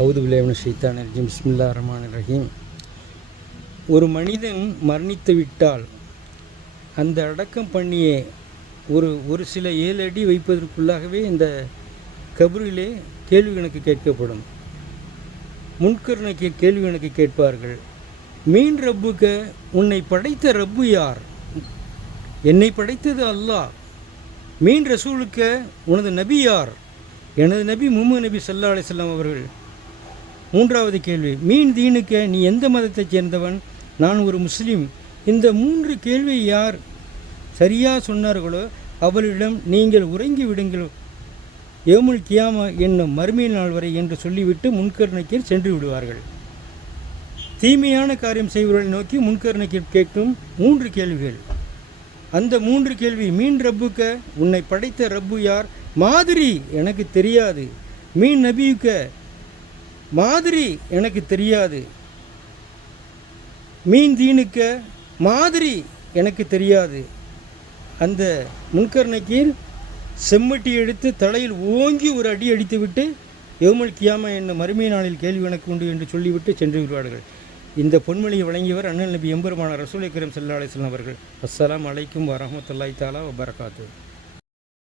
அவுது பில்லாஹி ஷைத்தானிர் ரஜீம் பிஸ்மில்லாஹிர் ரஹ்மானிர் ரஹீம். ஒரு மனிதன் மரணித்து விட்டால் அந்த அடக்கம் பண்ணிய ஒரு சில 7 அடி வைப்பதற்குள்ளாகவே இந்த கபரிலே கேள்வி கணக்கு கேட்கப்படும். முன்கர் நக்கீர் கேள்வி கணக்கு கேட்பார்கள். மீன் ரப்புக்க, உன்னை படைத்த ரப்பு யார்? என்னை படைத்தது அல்லாஹ். மீன் ரசூலுக்க, உனது நபி யார்? எனது நபி முஹம்மது நபி ஸல்லல்லாஹு அலைஹி வஸல்லம் அவர்கள். மூன்றாவது கேள்வி, மீன் தீனுக்க, நீ எந்த மதத்தைச் சேர்ந்தவன்? நான் ஒரு முஸ்லீம். இந்த 3 கேள்வி யார் சரியாக சொன்னார்களோ அவளிடம் நீங்கள் உறங்கி விடுங்கள், யௌமுல் கியாமா என்னும் மறுமை நாள் வரை என்று சொல்லிவிட்டு முன்கர் நக்கீர் சென்று விடுவார்கள். தீமையான காரியம் செய்வர்களை நோக்கி முன்கர் நக்கீர் கேட்கும் 3 கேள்விகள். அந்த 3 கேள்வி, மீன் ரப்புக்க, உன்னை படைத்த ரப்பு யார்? மாதிரி எனக்கு தெரியாது. மீன் நபியுக்க, மாதிரி எனக்கு தெரியாது. மீன் தீனுக்க, மாதிரி எனக்கு தெரியாது. அந்த முன்கர் நக்கீர் செம்மட்டி எடுத்து தலையில் ஓங்கி ஒரு அடி அடித்துவிட்டு யௌமுல் கியாமா என்னும் மறுமை நாளில் கேள்வி கணக்கு உண்டு என்று சொல்லிவிட்டு சென்று விடுவார்கள். இந்த பொன்மொழியை வழங்கியவர் அண்ணல் நபி எம்பெருமானார் ரசூல் கரீம் ஸல்லல்லாஹு அலைஹி வஸல்லம் அவர்கள். அஸ்ஸலாமு அலைக்கும் வரஹ்மத்துல்லாஹி தஆலா வபரகாத்துஹு.